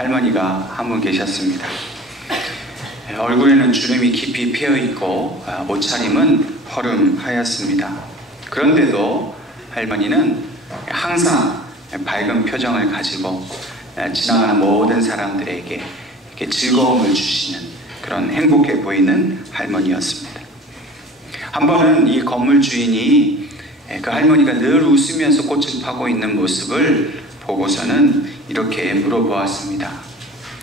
할머니가 한 분 계셨습니다. 얼굴에는 주름이 깊이 피어있고 옷차림은 허름하였습니다. 그런데도 할머니는 항상 밝은 표정을 가지고 지나가는 모든 사람들에게 이렇게 즐거움을 주시는 그런 행복해 보이는 할머니였습니다. 한 번은 이 건물 주인이 그 할머니가 늘 웃으면서 꽃을 파고 있는 모습을 보고서는 이렇게 물어보았습니다.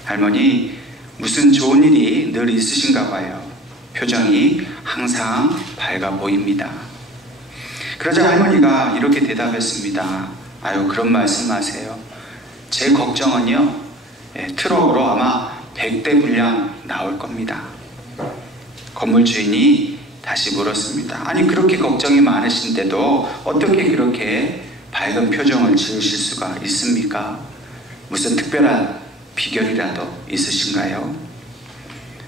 할머니, 무슨 좋은 일이 늘 있으신가 봐요. 표정이 항상 밝아 보입니다. 그러자 할머니가 이렇게 대답했습니다. 아유, 그런 말씀 마세요. 제 걱정은요, 트럭으로 아마 100대 분량 나올 겁니다. 건물 주인이 다시 물었습니다. 아니, 그렇게 걱정이 많으신데도 어떻게 그렇게 밝은 표정을 지으실 수가 있습니까? 무슨 특별한 비결이라도 있으신가요?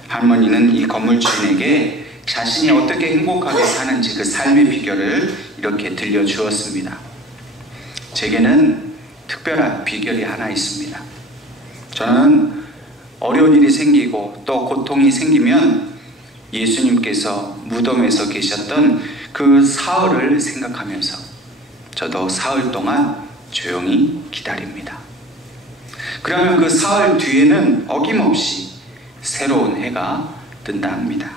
할머니는 이 건물 주인에게 자신이 어떻게 행복하게 사는지 그 삶의 비결을 이렇게 들려주었습니다. 제게는 특별한 비결이 하나 있습니다. 저는 어려운 일이 생기고 또 고통이 생기면 예수님께서 무덤에서 계셨던 그 사흘을 생각하면서 저도 사흘 동안 조용히 기다립니다. 그러면 그 사흘 뒤에는 어김없이 새로운 해가 뜬다 합니다.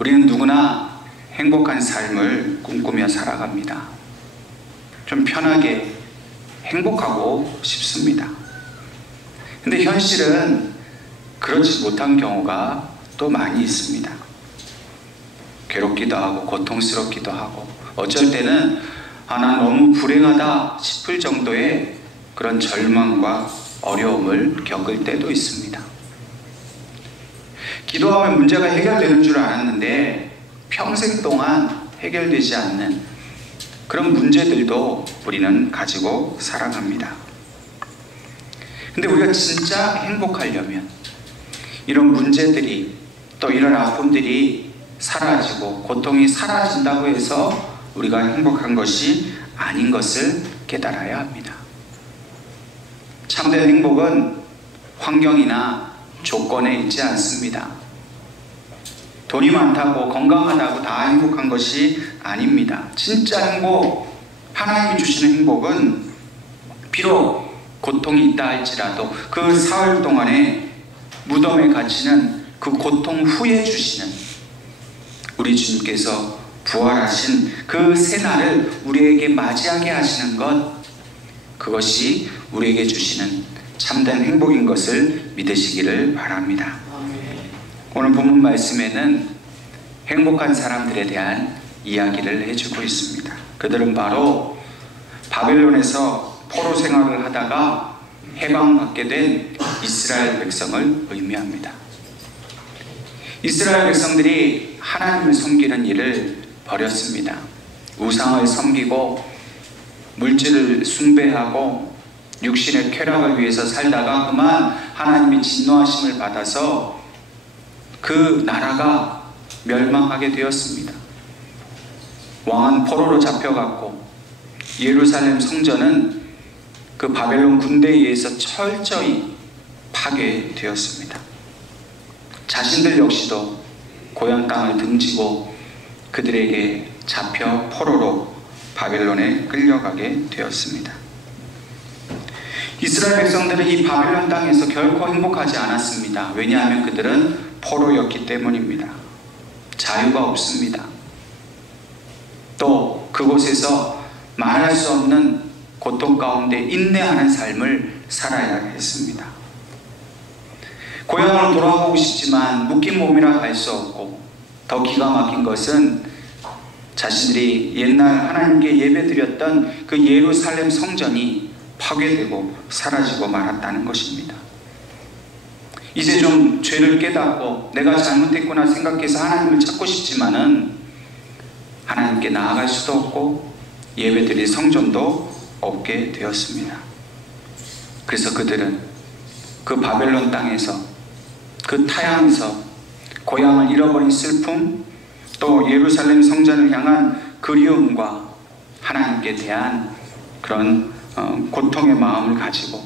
우리는 누구나 행복한 삶을 꿈꾸며 살아갑니다. 좀 편하게 행복하고 싶습니다. 근데 현실은 그렇지 못한 경우가 또 많이 있습니다. 괴롭기도 하고 고통스럽기도 하고 어쩔 때는 난 너무 불행하다 싶을 정도의 그런 절망과 어려움을 겪을 때도 있습니다. 기도하면 문제가 해결되는 줄 알았는데 평생 동안 해결되지 않는 그런 문제들도 우리는 가지고 살아갑니다. 근데 우리가 진짜 행복하려면 이런 문제들이 또 이런 아픔들이 사라지고 고통이 사라진다고 해서 우리가 행복한 것이 아닌 것을 깨달아야 합니다. 참된 행복은 환경이나 조건에 있지 않습니다. 돈이 많다고 건강하다고 다 행복한 것이 아닙니다. 진짜 행복, 하나님이 주시는 행복은 비록 고통이 있다 할지라도 그 사흘 동안에 무덤에 갇히는 그 고통 후에 주시는 우리 주님께서 부활하신 그 새날을 우리에게 맞이하게 하시는 것, 그것이 우리에게 주시는 참된 행복인 것을 믿으시기를 바랍니다. 오늘 본문 말씀에는 행복한 사람들에 대한 이야기를 해주고 있습니다. 그들은 바로 바벨론에서 포로 생활을 하다가 해방받게 된 이스라엘 백성을 의미합니다. 이스라엘 백성들이 하나님을 섬기는 일을 버렸습니다. 우상을 섬기고 물질을 숭배하고 육신의 쾌락을 위해서 살다가 그만 하나님이 진노하심을 받아서 그 나라가 멸망하게 되었습니다. 왕은 포로로 잡혀갔고 예루살렘 성전은 그 바벨론 군대에 의해서 철저히 파괴되었습니다. 자신들 역시도 고향 땅을 등지고 그들에게 잡혀 포로로 바벨론에 끌려가게 되었습니다. 이스라엘 백성들은 이 바벨론 땅에서 결코 행복하지 않았습니다. 왜냐하면 그들은 포로였기 때문입니다. 자유가 없습니다. 또 그곳에서 말할 수 없는 고통 가운데 인내하는 삶을 살아야 했습니다. 고향으로 돌아가고 싶지만 묶인 몸이라 갈 수 없고, 더 기가 막힌 것은 자신들이 옛날 하나님께 예배드렸던 그 예루살렘 성전이 파괴되고 사라지고 말았다는 것입니다. 이제 좀 죄를 깨닫고 내가 잘못했구나 생각해서 하나님을 찾고 싶지만은 하나님께 나아갈 수도 없고 예배드릴 성전도 없게 되었습니다. 그래서 그들은 그 바벨론 땅에서, 그 타향에서 고향을 잃어버린 슬픔, 또 예루살렘 성전을 향한 그리움과 하나님께 대한 그런 고통의 마음을 가지고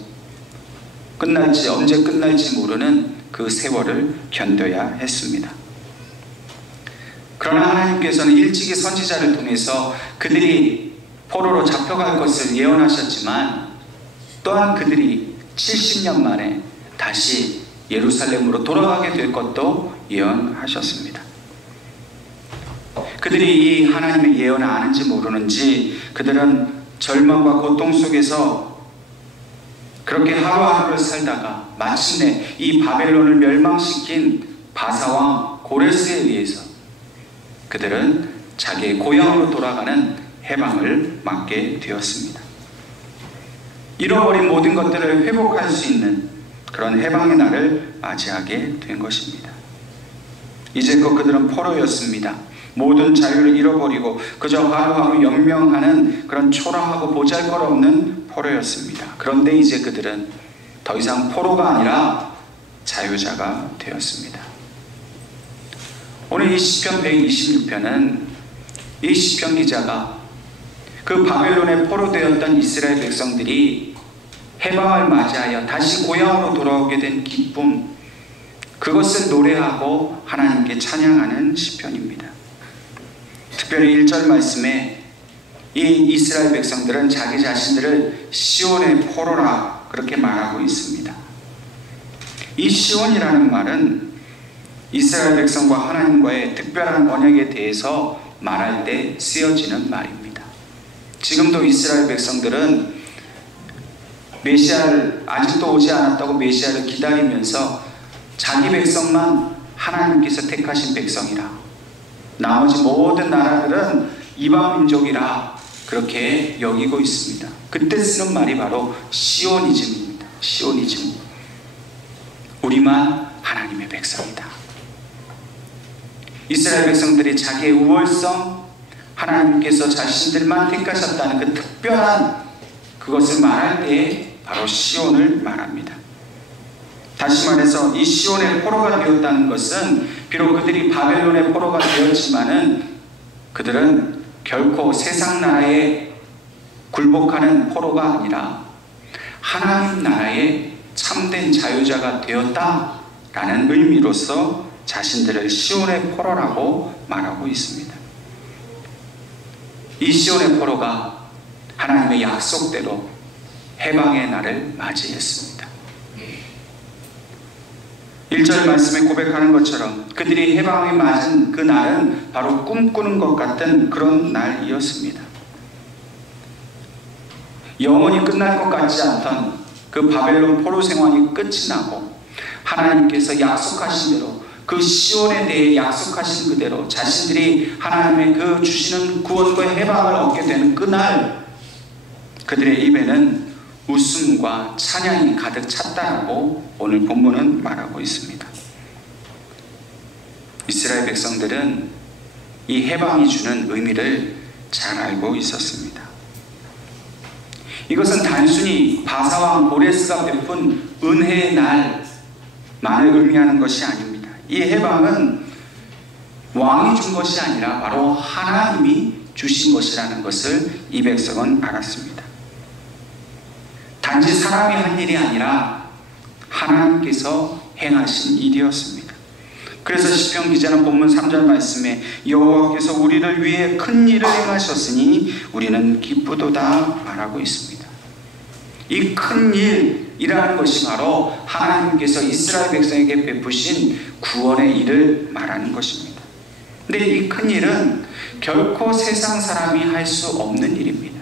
끝날지 언제 끝날지 모르는 그 세월을 견뎌야 했습니다. 그러나 하나님께서는 일찍이 선지자를 통해서 그들이 포로로 잡혀갈 것을 예언하셨지만 또한 그들이 70년 만에 다시 예루살렘으로 돌아가게 될 것도 예언하셨습니다. 그들이 이 하나님의 예언을 아는지 모르는지 그들은 절망과 고통 속에서 그렇게 하루하루를 살다가 마침내 이 바벨론을 멸망시킨 바사왕 고레스에 의해서 그들은 자기의 고향으로 돌아가는 해방을 맞게 되었습니다. 잃어버린 모든 것들을 회복할 수 있는 그런 해방의 날을 맞이하게 된 것입니다. 이제껏 그들은 포로였습니다. 모든 자유를 잃어버리고 그저 하루하루 연명하는 그런 초라하고 보잘것없는 포로였습니다. 그런데 이제 그들은 더 이상 포로가 아니라 자유자가 되었습니다. 오늘 이 시편 126편은 이 시편 기자가 그 바벨론에 포로되었던 이스라엘 백성들이 해방을 맞이하여 다시 고향으로 돌아오게 된 기쁨, 그것을 노래하고 하나님께 찬양하는 시편입니다. 특별히 1절 말씀에 이 이스라엘 백성들은 자기 자신들을 시온의 포로라 그렇게 말하고 있습니다. 이 시온이라는 말은 이스라엘 백성과 하나님과의 특별한 언약에 대해서 말할 때 쓰여지는 말입니다. 지금도 이스라엘 백성들은 메시아를 아직도 오지 않았다고 메시아를 기다리면서 자기 백성만 하나님께서 택하신 백성이라, 나머지 모든 나라들은 이방 민족이라 그렇게 여기고 있습니다. 그때 쓰는 말이 바로 시오니즘입니다. 시오니즘. 우리만 하나님의 백성이다. 이스라엘 백성들이 자기의 우월성, 하나님께서 자신들만 택하셨다는 그 특별한 그것을 말할 때에 바로 시온을 말합니다. 다시 말해서 이 시온의 포로가 되었다는 것은 비록 그들이 바벨론의 포로가 되었지만은 그들은 결코 세상 나라에 굴복하는 포로가 아니라 하나님 나라의 참된 자유자가 되었다라는 의미로서 자신들을 시온의 포로라고 말하고 있습니다. 이 시온의 포로가 하나님의 약속대로 해방의 날을 맞이했습니다. 1절 말씀에 고백하는 것처럼 그들이 해방에 맞은 그 날은 바로 꿈꾸는 것 같은 그런 날이었습니다. 영원히 끝날 것 같지 않던 그 바벨론 포로 생활이 끝이 나고 하나님께서 약속하신 대로 그 시온에 대해 약속하신 그대로 자신들이 하나님의 그 주시는 구원과 해방을 얻게 되는 그날, 그들의 입에는 웃음과 찬양이 가득 찼다라고 오늘 본문은 말하고 있습니다. 이스라엘 백성들은 이 해방이 주는 의미를 잘 알고 있었습니다. 이것은 단순히 바사왕 고레스가 베푼 은혜의 날만을 의미하는 것이 아닙니다. 이 해방은 왕이 준 것이 아니라 바로 하나님이 주신 것이라는 것을 이 백성은 알았습니다. 단지 사람이 한 일이 아니라 하나님께서 행하신 일이었습니다. 그래서 시편 기자는 본문 3절 말씀에 여호와께서 우리를 위해 큰 일을 행하셨으니 우리는 기쁘도다 말하고 있습니다. 이 큰 일이라는 것이 바로 하나님께서 이스라엘 백성에게 베푸신 구원의 일을 말하는 것입니다. 근데 이 큰 일은 결코 세상 사람이 할 수 없는 일입니다.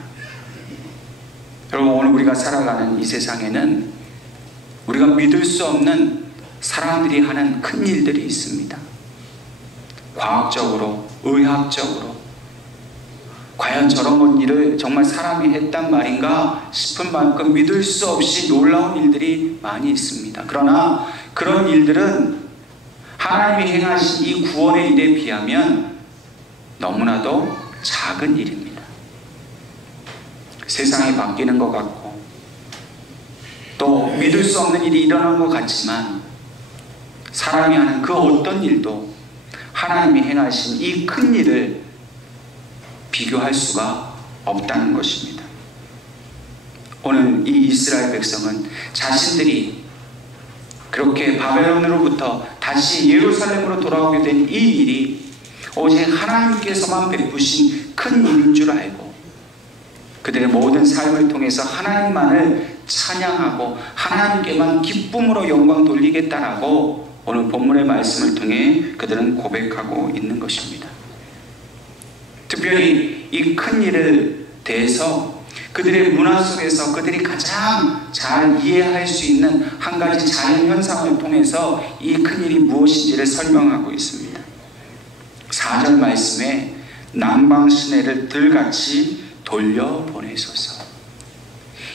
여러분, 오늘 우리가 살아가는 이 세상에는 우리가 믿을 수 없는 사람들이 하는 큰 일들이 있습니다. 과학적으로, 의학적으로 과연 저런 일을 정말 사람이 했단 말인가 싶은 만큼 믿을 수 없이 놀라운 일들이 많이 있습니다. 그러나 그런 일들은 하나님이 행하신 이 구원의 일에 비하면 너무나도 작은 일입니다. 세상이 바뀌는 것 같고 또 믿을 수 없는 일이 일어난 것 같지만 사람이 하는 그 어떤 일도 하나님이 행하신 이 큰 일을 비교할 수가 없다는 것입니다. 오늘 이 이스라엘 백성은 자신들이 그렇게 바벨론으로부터 다시 예루살렘으로 돌아오게 된 이 일이 오직 하나님께서만 베푸신 큰 일인 줄 알고 그들의 모든 삶을 통해서 하나님만을 찬양하고 하나님께만 기쁨으로 영광 돌리겠다라고 오늘 본문의 말씀을 통해 그들은 고백하고 있는 것입니다. 특별히 이 큰 일을 대해서 그들의 문화 속에서 그들이 가장 잘 이해할 수 있는 한 가지 자연현상을 통해서 이 큰 일이 무엇인지를 설명하고 있습니다. 4절 말씀에 남방 시내를 들같이 돌려보내소서.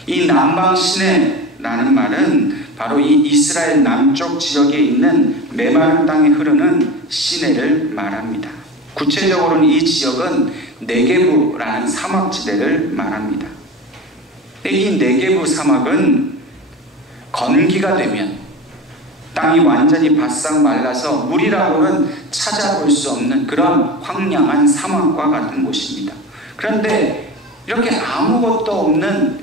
이 남방 시내라는 말은 바로 이 이스라엘 남쪽 지역에 있는 메마른 땅에 흐르는 시내를 말합니다. 구체적으로는 이 지역은 네게부라는 사막지대를 말합니다. 이 네게부 사막은 건기가 되면 땅이 완전히 바싹 말라서 물이라고는 찾아볼 수 없는 그런 황량한 사막과 같은 곳입니다. 그런데 이렇게 아무것도 없는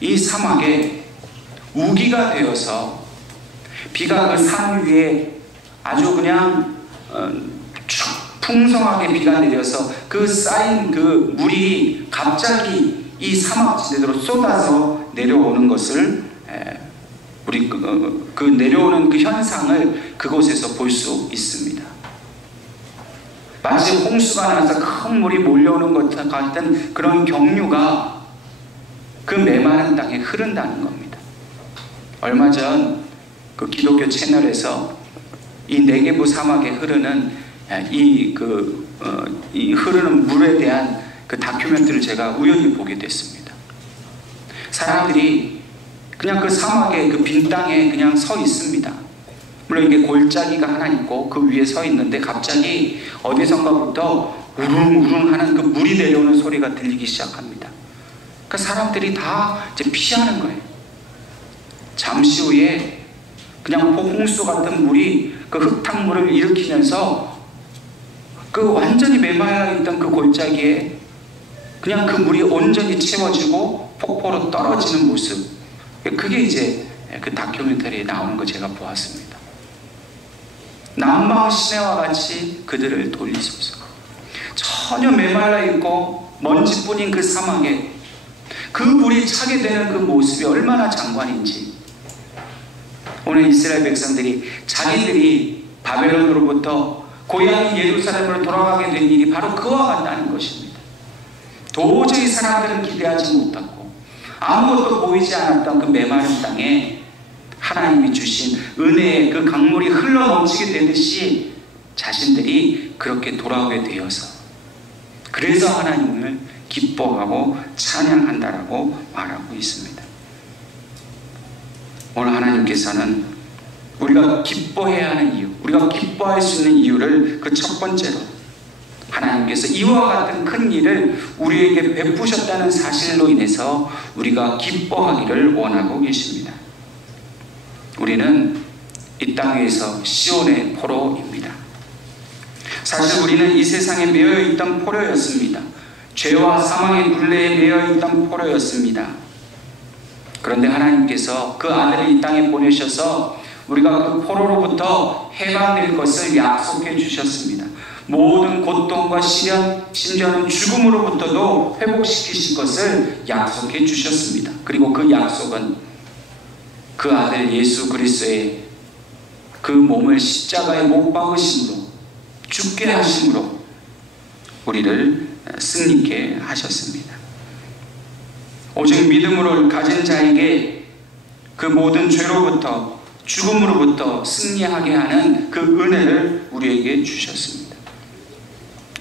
이 사막에 우기가 되어서 비가 그 산 위에 아주 그냥 풍성하게 비가 내려서 그 쌓인 그 물이 갑자기 이 사막지대로 쏟아서 내려오는 것을 우리 그 내려오는 그 현상을 그곳에서 볼 수 있습니다. 마치 홍수가 나서 큰 물이 몰려오는 것 같은 그런 경류가 그 메마른 땅에 흐른다는 겁니다. 얼마 전 그 기독교 채널에서 이 네게부 사막에 흐르는 이 흐르는 물에 대한 그 다큐멘터리를 제가 우연히 보게 됐습니다. 사람들이 그냥 그 사막의 그 빈 땅에 그냥 서 있습니다. 물론 이게 골짜기가 하나 있고 그 위에 서 있는데 갑자기 어디선가부터 우릉우릉 하는 그 물이 내려오는 소리가 들리기 시작합니다. 그 사람들이 다 이제 피하는 거예요. 잠시 후에 그냥 홍수 같은 물이 그 흙탕물을 일으키면서 그 완전히 메말라 있던 그 골짜기에 그냥 그 물이 온전히 채워지고 폭포로 떨어지는 모습, 그게 이제 그 다큐멘터리에 나오는 거 제가 보았습니다. 남방 시내와 같이 그들을 돌리소서. 전혀 메말라 있고 먼지뿐인 그 사막에 그 물이 차게 되는 그 모습이 얼마나 장관인지, 오늘 이스라엘 백성들이 자기들이 바벨론으로부터 고향인 예루살렘으로 돌아가게 된 일이 바로 그와 같다는 것입니다. 도저히 사람들은 기대하지 못하고 아무것도 보이지 않았던 그 메마른 땅에 하나님이 주신 은혜의 그 강물이 흘러넘치게 되듯이 자신들이 그렇게 돌아오게 되어서, 그래서 하나님을 기뻐하고 찬양한다라고 말하고 있습니다. 오늘 하나님께서는 우리가 기뻐해야 하는 이유, 우리가 기뻐할 수 있는 이유를 그 첫 번째로 하나님께서 이와 같은 큰 일을 우리에게 베푸셨다는 사실로 인해서 우리가 기뻐하기를 원하고 계십니다. 우리는 이 땅에서 시온의 포로입니다. 사실 우리는 이 세상에 매여있던 포로였습니다. 죄와 사망의 굴레에 매여있던 포로였습니다. 그런데 하나님께서 그 아들을 이 땅에 보내셔서 우리가 그 포로로부터 해방될 것을 약속해 주셨습니다. 모든 고통과 시련, 심지어는 죽음으로부터도 회복시키실 것을 약속해 주셨습니다. 그리고 그 약속은 그 아들 예수 그리스도의 그 몸을 십자가에 못 박으심으로, 죽게 하심으로 우리를 승리케 하셨습니다. 오직 믿음으로 가진 자에게 그 모든 죄로부터, 죽음으로부터 승리하게 하는 그 은혜를 우리에게 주셨습니다.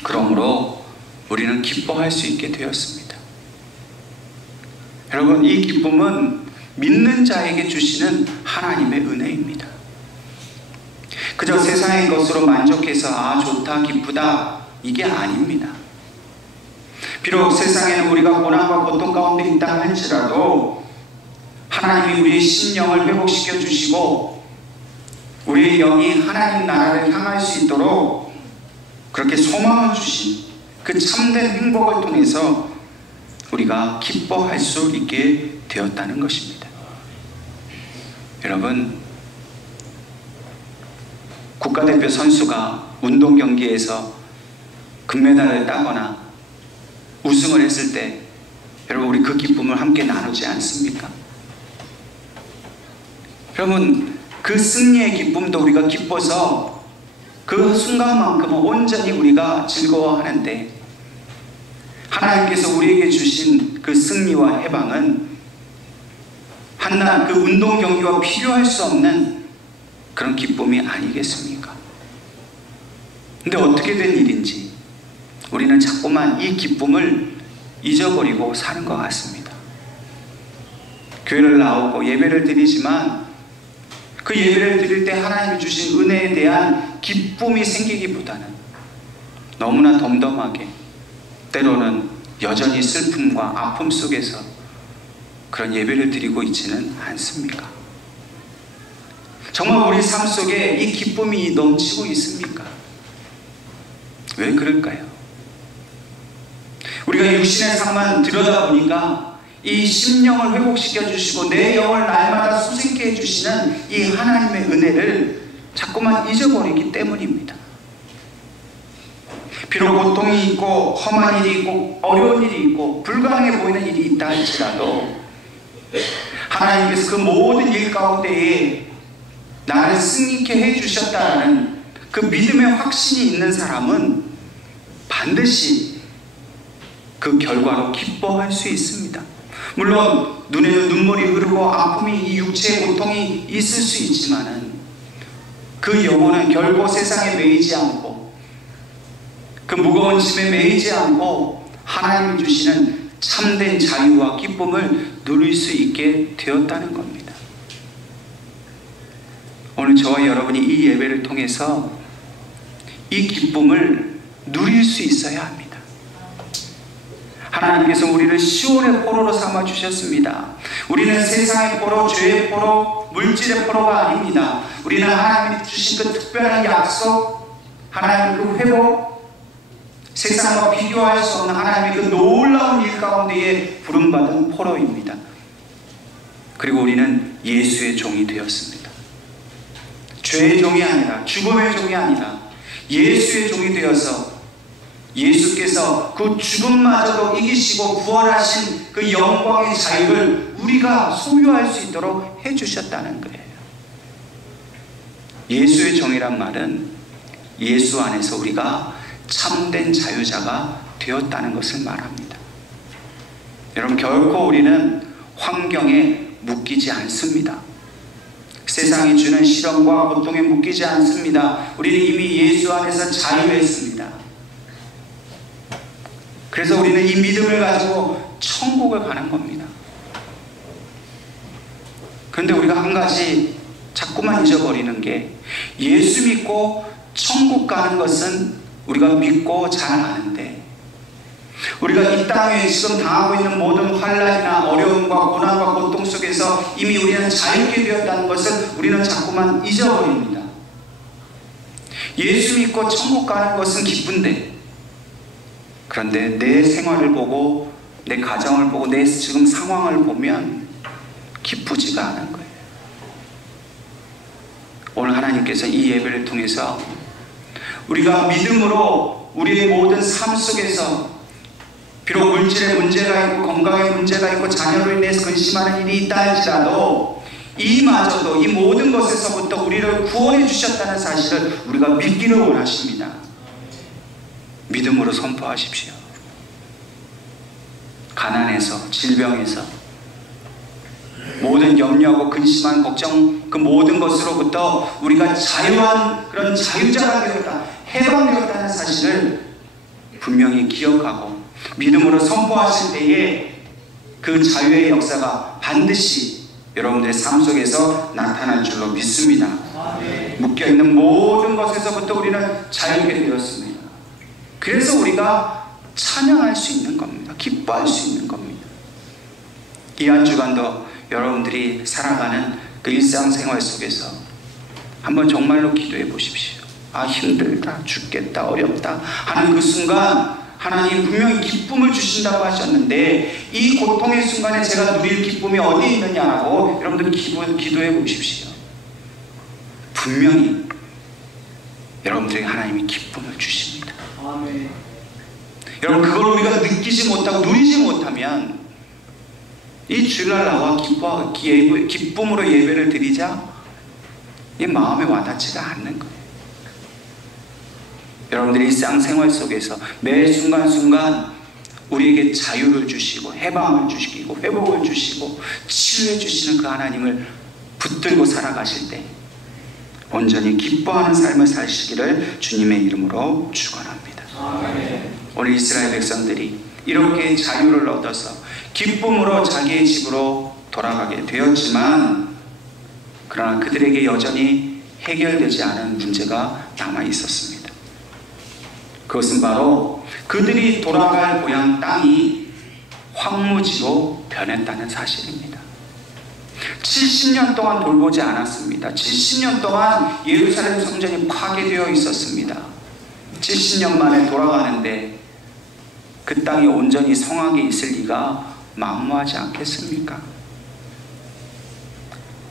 그러므로 우리는 기뻐할 수 있게 되었습니다. 여러분, 이 기쁨은 믿는 자에게 주시는 하나님의 은혜입니다. 그저 세상의 것으로 만족해서 아 좋다 기쁘다 이게 아닙니다. 비록 세상에는 우리가 고난과 고통 가운데 있다 할지라도 하나님이 우리의 심령을 회복시켜 주시고 우리의 영이 하나님 나라를 향할 수 있도록 그렇게 소망을 주신 그 참된 행복을 통해서 우리가 기뻐할 수 있게 되었다는 것입니다. 여러분, 국가대표 선수가 운동 경기에서 금메달을 따거나 우승을 했을 때 여러분 우리 그 기쁨을 함께 나누지 않습니까? 여러분 그 승리의 기쁨도 우리가 기뻐서 그 순간만큼은 온전히 우리가 즐거워하는데 하나님께서 우리에게 주신 그 승리와 해방은 한낱 그 운동 경기와 필요할 수 없는 그런 기쁨이 아니겠습니까? 근데 어떻게 된 일인지 우리는 자꾸만 이 기쁨을 잊어버리고 사는 것 같습니다. 교회를 나오고 예배를 드리지만 그 예배를 드릴 때 하나님이 주신 은혜에 대한 기쁨이 생기기보다는 너무나 덤덤하게 때로는 여전히 슬픔과 아픔 속에서 그런 예배를 드리고 있지는 않습니까? 정말 우리 삶 속에 이 기쁨이 넘치고 있습니까? 왜 그럴까요? 우리가 육신의 삶만 들여다보니까 이 심령을 회복시켜 주시고 내 영을 날마다 수생케 해주시는 이 하나님의 은혜를 자꾸만 잊어버리기 때문입니다. 비록 고통이 있고 험한 일이 있고 어려운 일이 있고 불가능해 보이는 일이 있다 할지라도 하나님께서 그 모든 일 가운데에 나를 승리케 해주셨다는 그 믿음의 확신이 있는 사람은 반드시 그 결과로 기뻐할 수 있습니다. 물론 눈에는 눈물이 흐르고 아픔이 이 육체의 고통이 있을 수 있지만은 그 영혼은 결코 세상에 매이지 않고 그 무거운 짐에 매이지 않고 하나님이 주시는 참된 자유와 기쁨을 누릴 수 있게 되었다는 겁니다. 오늘 저와 여러분이 이 예배를 통해서 이 기쁨을 누릴 수 있어야 합니다. 하나님께서 우리를 시온의 포로로 삼아 주셨습니다. 우리는 세상의 포로, 죄의 포로, 물질의 포로가 아닙니다. 우리는 하나님이 주신 그 특별한 약속, 하나님의 그 회복, 세상과 비교할 수 없는 하나님의 그 놀라운 일 가운데에 부름받은 포로입니다. 그리고 우리는 예수의 종이 되었습니다. 죄의 종이 아니라, 죽음의 종이 아니라 예수의 종이 되어서 예수께서 그 죽음마저도 이기시고 부활하신 그 영광의 자유를 우리가 소유할 수 있도록 해주셨다는 거예요. 예수의 종이란 말은 예수 안에서 우리가 참된 자유자가 되었다는 것을 말합니다. 여러분 결코 우리는 환경에 묶이지 않습니다. 세상이 주는 시련과 고통에 묶이지 않습니다. 우리는 이미 예수 안에서 자유했습니다. 그래서 우리는 이 믿음을 가지고 천국을 가는 겁니다. 그런데 우리가 한 가지 자꾸만 잊어버리는 게 예수 믿고 천국 가는 것은 우리가 믿고 잘 아는데 우리가 이 땅에 지금 당하고 있는 모든 환난이나 어려움과 고난과 고통 속에서 이미 우리는 자유케 되었다는 것을 우리는 자꾸만 잊어버립니다. 예수 믿고 천국 가는 것은 기쁜데 그런데 내 생활을 보고 내 가정을 보고 내 지금 상황을 보면 기쁘지가 않은 거예요. 오늘 하나님께서 이 예배를 통해서 우리가 믿음으로 우리의 모든 삶 속에서 비록 물질의 문제가 있고 건강의 문제가 있고 자녀로 인해서 근심하는 일이 있다 할지라도 이마저도 이 모든 것에서부터 우리를 구원해 주셨다는 사실을 우리가 믿기를 원하십니다. 믿음으로 선포하십시오. 가난에서 질병에서 모든 염려하고 근심한 걱정 그 모든 것으로부터 우리가 자유한 그런 자유자가 되었다, 해방되었다는 사실을 분명히 기억하고 믿음으로 선포하실 때에 그 자유의 역사가 반드시 여러분들의 삶 속에서 나타날 줄로 믿습니다. 묶여있는 모든 것에서부터 우리는 자유하게 되었습니다. 그래서 우리가 찬양할 수 있는 겁니다. 기뻐할 수 있는 겁니다. 이 한 주간도 여러분들이 살아가는 그 일상생활 속에서 한번 정말로 기도해 보십시오. 아, 힘들다, 죽겠다, 어렵다 하는 그 순간 하나님 분명히 기쁨을 주신다고 하셨는데 이 고통의 순간에 제가 누릴 기쁨이 어디에 있느냐고 여러분들 기도해 보십시오. 분명히 여러분들에게 하나님이 기쁨을 주십니다. 아멘. 여러분, 그걸 우리가 느끼지 못하고 누리지 못하면 이 주일날 나와 기쁨으로 예배를 드리자 이 마음에 와닿지가 않는 거예요. 여러분들이 일상생활 속에서 매 순간순간 우리에게 자유를 주시고 해방을 주시고 회복을 주시고 치유해 주시는 그 하나님을 붙들고 살아가실 때 온전히 기뻐하는 삶을 사시기를 주님의 이름으로 축원합니다. 아멘. 오늘 이스라엘 백성들이 이렇게 자유를 얻어서 기쁨으로 자기의 집으로 돌아가게 되었지만, 그러나 그들에게 여전히 해결되지 않은 문제가 남아 있었습니다. 그것은 바로 그들이 돌아갈 고향 땅이 황무지로 변했다는 사실입니다. 70년 동안 돌보지 않았습니다. 70년 동안 예루살렘 성전이 파괴되어 있었습니다. 70년 만에 돌아가는데 그 땅이 온전히 성하게 있을 리가 만무하지 않겠습니까?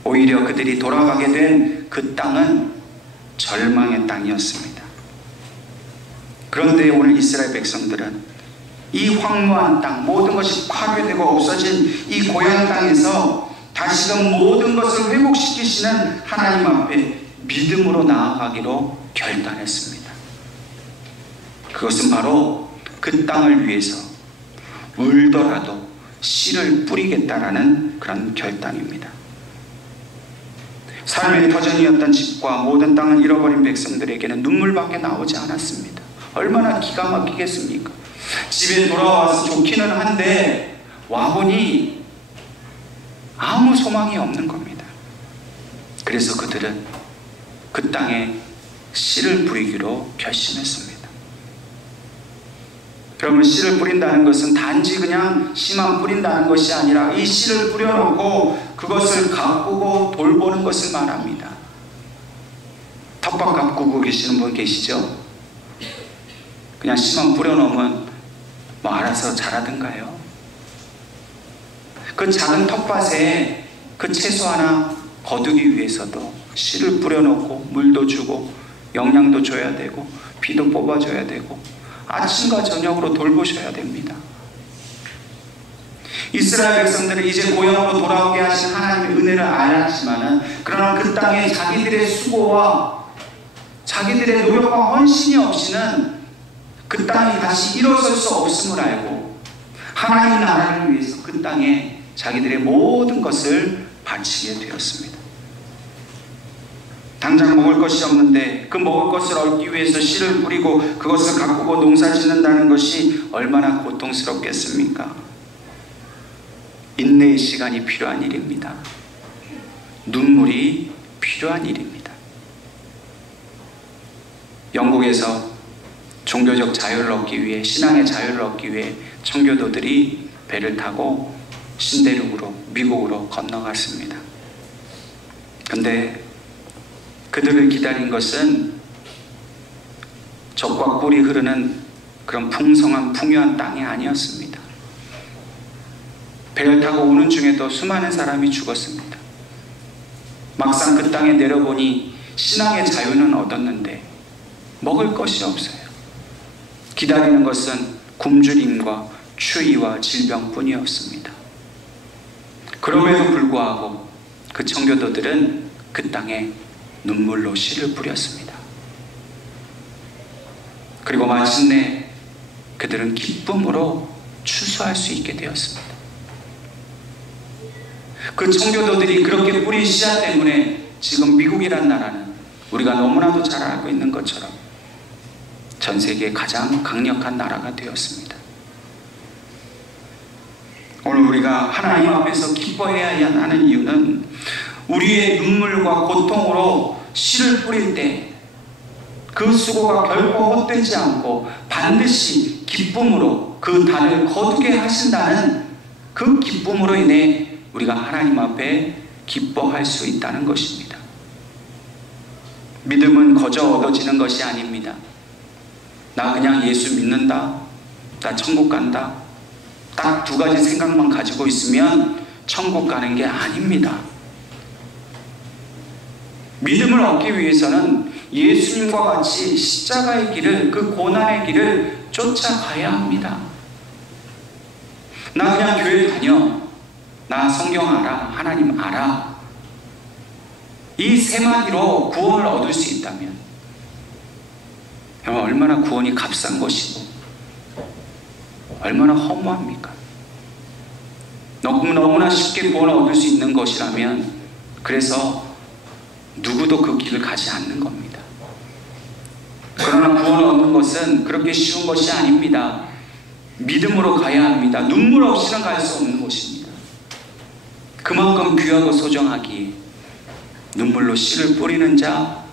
오히려 그들이 돌아가게 된 그 땅은 절망의 땅이었습니다. 그런데 오늘 이스라엘 백성들은 이 황무한 땅, 모든 것이 파괴되고 없어진 이 고향 땅에서 다시금 모든 것을 회복시키시는 하나님 앞에 믿음으로 나아가기로 결단했습니다. 그것은 바로 그 땅을 위해서 울더라도 씨를 뿌리겠다라는 그런 결단입니다. 삶의 터전이었던 집과 모든 땅을 잃어버린 백성들에게는 눈물밖에 나오지 않았습니다. 얼마나 기가 막히겠습니까? 집에 돌아와서 좋기는 한데 와보니 아무 소망이 없는 겁니다. 그래서 그들은 그 땅에 씨를 뿌리기로 결심했습니다. 그러면 씨를 뿌린다는 것은 단지 그냥 씨만 뿌린다는 것이 아니라 이 씨를 뿌려놓고 그것을 가꾸고 돌보는 것을 말합니다. 텃밭 가꾸고 계시는 분 계시죠? 그냥 씨만 뿌려놓으면 뭐 알아서 자라든가요? 그 작은 텃밭에 그 채소 하나 거두기 위해서도 씨를 뿌려놓고 물도 주고 영양도 줘야 되고 비도 뽑아줘야 되고 아침과 저녁으로 돌보셔야 됩니다. 이스라엘 백성들은 이제 고향으로 돌아오게 하신 하나님의 은혜를 알았지만은, 그러나 그 땅에 자기들의 수고와 자기들의 노력과 헌신이 없이는 그 땅이 다시 일어설 수 없음을 알고 하나님 나라를 위해서 그 땅에 자기들의 모든 것을 바치게 되었습니다. 당장 먹을 것이 없는데 그 먹을 것을 얻기 위해서 씨를 뿌리고 그것을 가꾸고 농사 짓는다는 것이 얼마나 고통스럽겠습니까? 인내의 시간이 필요한 일입니다. 눈물이 필요한 일입니다. 영국에서 종교적 자유를 얻기 위해, 신앙의 자유를 얻기 위해 청교도들이 배를 타고 신대륙으로, 미국으로 건너갔습니다. 그런데 그들을 기다린 것은 젖과 꿀이 흐르는 그런 풍성한 풍요한 땅이 아니었습니다. 배를 타고 오는 중에도 수많은 사람이 죽었습니다. 막상 그 땅에 내려보니 신앙의 자유는 얻었는데 먹을 것이 없어요. 기다리는 것은 굶주림과 추위와 질병뿐이었습니다. 그럼에도 불구하고 그 청교도들은 그 땅에 눈물로 씨를 뿌렸습니다. 그리고 마침내 그들은 기쁨으로 추수할 수 있게 되었습니다. 그 청교도들이 그렇게 뿌린 씨앗 때문에 지금 미국이란 나라는 우리가 너무나도 잘 알고 있는 것처럼 전 세계 가장 강력한 나라가 되었습니다. 오늘 우리가 하나님 앞에서 기뻐해야 하는 이유는 우리의 눈물과 고통으로 씨를 뿌릴 때 그 수고가 결코 헛되지 않고 반드시 기쁨으로 그 달을 거두게 하신다는 그 기쁨으로 인해 우리가 하나님 앞에 기뻐할 수 있다는 것입니다. 믿음은 거저 얻어지는 것이 아닙니다. 나 그냥 예수 믿는다, 나 천국 간다, 딱 두 가지 생각만 가지고 있으면 천국 가는 게 아닙니다. 믿음을 얻기 위해서는 예수님과 같이 십자가의 길을, 그 고난의 길을 쫓아가야 합니다. 나 그냥 교회 다녀, 나 성경 알아, 하나님 알아, 이 세 마디로 구원을 얻을 수 있다면 여러분, 얼마나 구원이 값싼 것이고 얼마나 허무합니까? 너무나 쉽게 구원을 얻을 수 있는 것이라면, 그래서 누구도 그 길을 가지 않는 겁니다. 그러나 구원을 얻는 것은 그렇게 쉬운 것이 아닙니다. 믿음으로 가야 합니다. 눈물 없이는 갈 수 없는 곳입니다. 그만큼 귀하고 소중하기에 눈물로 씨를 뿌리는 자,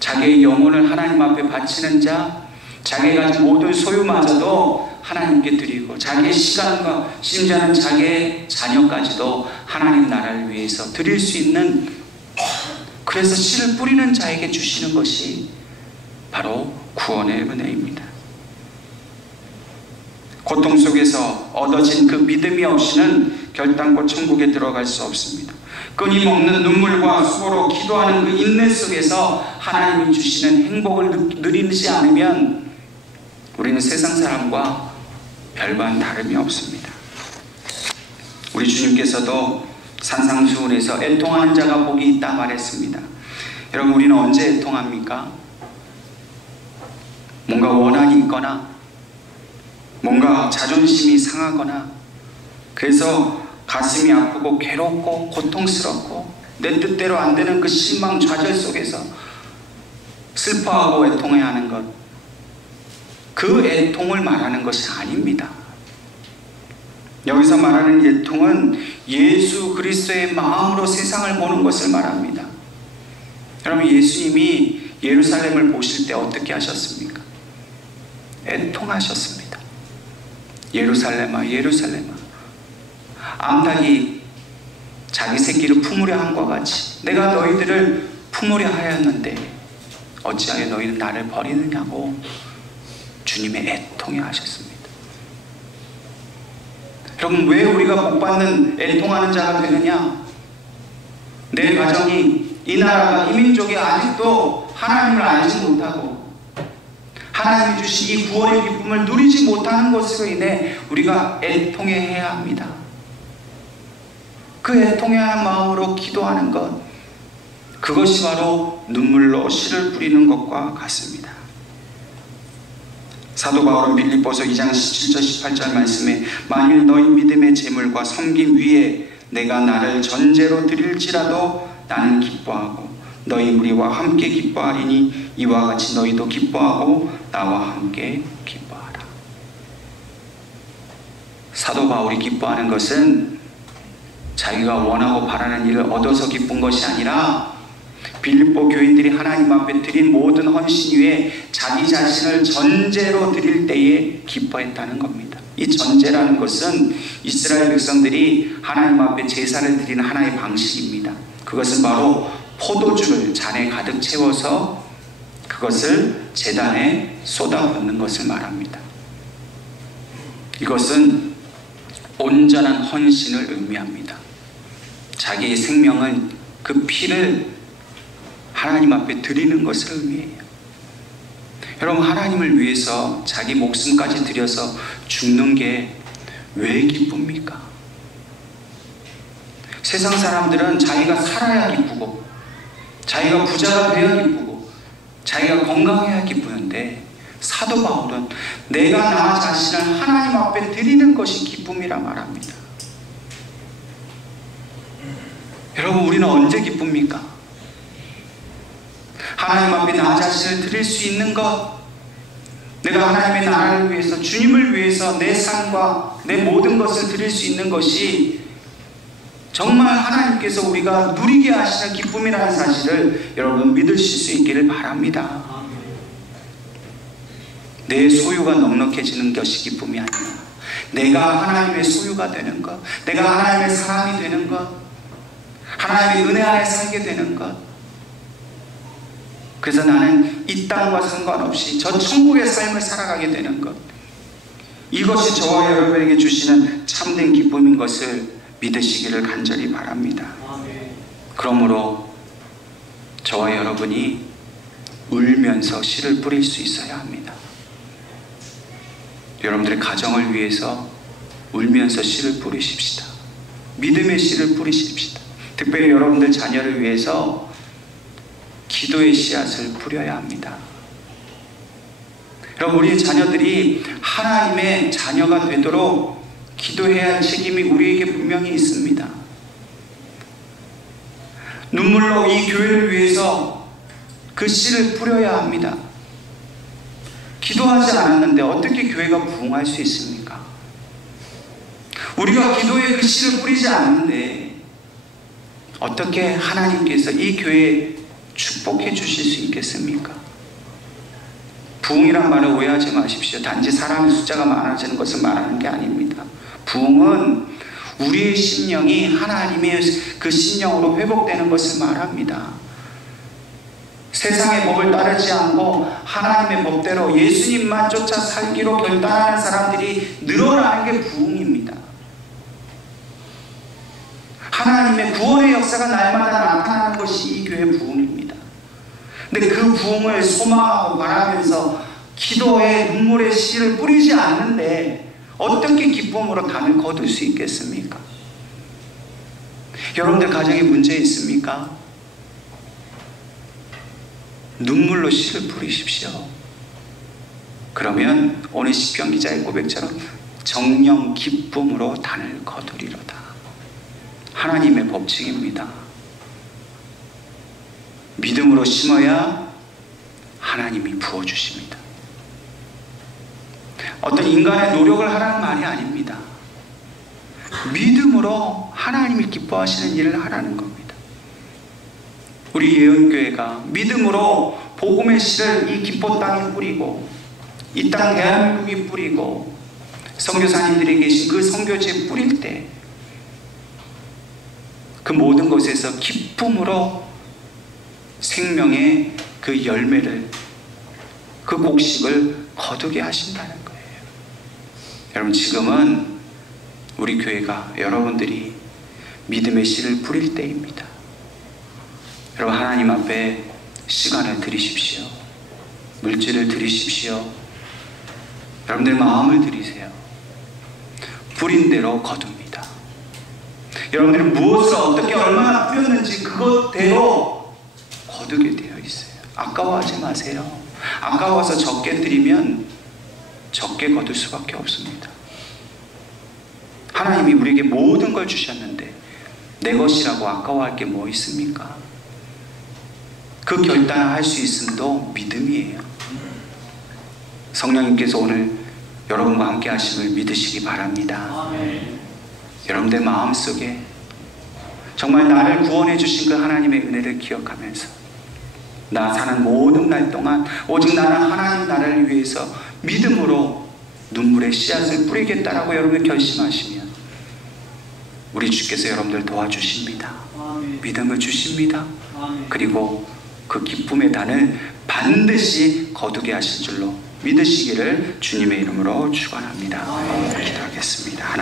자기의 영혼을 하나님 앞에 바치는 자, 자기가 가진 모든 소유마저도 하나님께 드리고, 자기의 시간과 심지어는 자기의 자녀까지도 하나님 나라를 위해서 드릴 수 있는, 그래서 씨를 뿌리는 자에게 주시는 것이 바로 구원의 은혜입니다. 고통 속에서 얻어진 그 믿음이 없이는 결단코 천국에 들어갈 수 없습니다. 끊임없는 눈물과 수고로 기도하는 그 인내 속에서 하나님이 주시는 행복을 누리지 않으면 우리는 세상 사람과 별반 다름이 없습니다. 우리 주님께서도 산상수훈에서 애통하는 자가 복이 있다 말했습니다. 여러분, 우리는 언제 애통합니까? 뭔가 원한이 있거나, 뭔가 자존심이 상하거나, 그래서 가슴이 아프고 괴롭고 고통스럽고 내 뜻대로 안 되는 그 실망 좌절 속에서 슬퍼하고 애통해야 하는 것, 그 애통을 말하는 것이 아닙니다. 여기서 말하는 애통은 예수 그리스도의 마음으로 세상을 보는 것을 말합니다. 여러분, 예수님이 예루살렘을 보실 때 어떻게 하셨습니까? 애통하셨습니다. 예루살렘아, 예루살렘아, 암탉이 자기 새끼를 품으려 함과 같이 내가 너희들을 품으려 하였는데 어찌하여 너희는 나를 버리느냐고 주님의 애통해 하셨습니다. 여러분, 왜 우리가 복받는 애통하는 자가 되느냐? 내 가정이, 이 나라가, 이 민족이 아직도 하나님을 알지 못하고 하나님이 주신 이 구원의 기쁨을 누리지 못하는 것으로 인해 우리가 애통해야 합니다. 그 애통해하는 마음으로 기도하는 것, 그것이 바로 눈물로 씨를 뿌리는 것과 같습니다. 사도 바울은 빌립보서 2장 17절 18절 말씀에 만일 너희 믿음의 재물과 섬김 위에 내가 나를 전제로 드릴지라도 나는 기뻐하고 너희 무리와 함께 기뻐하리니 이와 같이 너희도 기뻐하고 나와 함께 기뻐하라. 사도 바울이 기뻐하는 것은 자기가 원하고 바라는 일을 얻어서 기쁜 것이 아니라 빌립보 교인들이 하나님 앞에 드린 모든 헌신 위에 자기 자신을 전제로 드릴 때에 기뻐했다는 겁니다. 이 전제라는 것은 이스라엘 백성들이 하나님 앞에 제사를 드리는 하나의 방식입니다. 그것은 바로 포도주를 잔에 가득 채워서 그것을 제단에 쏟아붓는 것을 말합니다. 이것은 온전한 헌신을 의미합니다. 자기의 생명은, 그 피를 하나님 앞에 드리는 것을 의미해요. 여러분, 하나님을 위해서 자기 목숨까지 들여서 죽는 게 왜 기쁩니까? 세상 사람들은 자기가 살아야 기쁘고, 자기가 부자가 되어야 기쁘고, 자기가 건강해야 기쁘는데, 사도 바울은 내가 나 자신을 하나님 앞에 드리는 것이 기쁨이라 말합니다. 여러분, 우리는 언제 기쁩니까? 하나님 앞에 나 자신을 드릴 수 있는 것, 내가 하나님의 나라를 위해서, 주님을 위해서 내 삶과 내 모든 것을 드릴 수 있는 것이 정말 하나님께서 우리가 누리게 하시는 기쁨이라는 사실을 여러분 믿으실 수 있기를 바랍니다. 내 소유가 넉넉해지는 것이 기쁨이 아니라 내가 하나님의 소유가 되는 것, 내가 하나님의 사람이 되는 것, 하나님의 은혜 안에 살게 되는 것, 그래서 나는 이 땅과 상관없이 저 천국의 삶을 살아가게 되는 것, 이것이 저와 여러분에게 주시는 참된 기쁨인 것을 믿으시기를 간절히 바랍니다. 그러므로 저와 여러분이 울면서 씨를 뿌릴 수 있어야 합니다. 여러분들의 가정을 위해서 울면서 씨를 뿌리십시다. 믿음의 씨를 뿌리십시다. 특별히 여러분들 자녀를 위해서 기도의 씨앗을 뿌려야 합니다. 여러분, 우리 자녀들이 하나님의 자녀가 되도록 기도해야 할 책임이 우리에게 분명히 있습니다. 눈물로 이 교회를 위해서 그 씨를 뿌려야 합니다. 기도하지 않았는데 어떻게 교회가 부흥할 수 있습니까? 우리가 기도에 그 씨를 뿌리지 않는데 어떻게 하나님께서 이 교회에 축복해 주실 수 있겠습니까? 부흥이란 말을 오해하지 마십시오. 단지 사람의 숫자가 많아지는 것을 말하는 게 아닙니다. 부흥은 우리의 심령이 하나님의 그 심령으로 회복되는 것을 말합니다. 세상의 법을 따르지 않고 하나님의 법대로 예수님만 쫓아 살기로 결단하는 사람들이 늘어나는 게 부흥입니다. 하나님의 구원의 역사가 날마다 나타나는 것이 이 교회의 부흥입니다. 근데 그 부흥을 소망하고 바라면서 기도에 눈물의 씨를 뿌리지 않는데 어떻게 기쁨으로 단을 거둘 수 있겠습니까? 여러분들 가정에 문제 있습니까? 눈물로 씨를 뿌리십시오. 그러면 오늘 시편 기자의 고백처럼 정령 기쁨으로 단을 거두리로다. 하나님의 법칙입니다. 믿음으로 심어야 하나님이 부어주십니다. 어떤 인간의 노력을 하라는 말이 아닙니다. 믿음으로 하나님이 기뻐하시는 일을 하라는 겁니다. 우리 예언교회가 믿음으로 복음의 씨를 이 기뻐 땅에 뿌리고 이 땅 대한민국이 뿌리고 선교사님들이 계신 그 선교지에 뿌릴 때 그 모든 것에서 기쁨으로 생명의 그 열매를, 그 곡식을 거두게 하신다는 거예요. 여러분, 지금은 우리 교회가 여러분들이 믿음의 씨를 뿌릴 때입니다. 여러분, 하나님 앞에 시간을 드리십시오. 물질을 드리십시오. 여러분들 마음을 드리세요. 뿌린 대로 거둡니다. 여러분들이 무엇을 어떻게 얼마나 뿌렸는지 그것대로 거두게 되어 있어요. 아까워하지 마세요. 아까워서 적게 드리면 적게 거둘 수밖에 없습니다. 하나님이 우리에게 모든 걸 주셨는데 내 것이라고 아까워할 게 뭐 있습니까? 그 결단을 할 수 있음도 믿음이에요. 성령님께서 오늘 여러분과 함께 하심을 믿으시기 바랍니다. 아멘. 여러분들 마음속에 정말 나를 구원해 주신 그 하나님의 은혜를 기억하면서 나 사는 모든 날 동안 오직 나는 하나님 나라를 위해서 믿음으로 눈물의 씨앗을 뿌리겠다라고 여러분 결심하시면 우리 주께서 여러분들 도와주십니다. 아멘. 믿음을 주십니다. 아멘. 그리고 그 기쁨의 단을 반드시 거두게 하실 줄로 믿으시기를 주님의 이름으로 축원합니다. 기도하겠습니다. 하나님.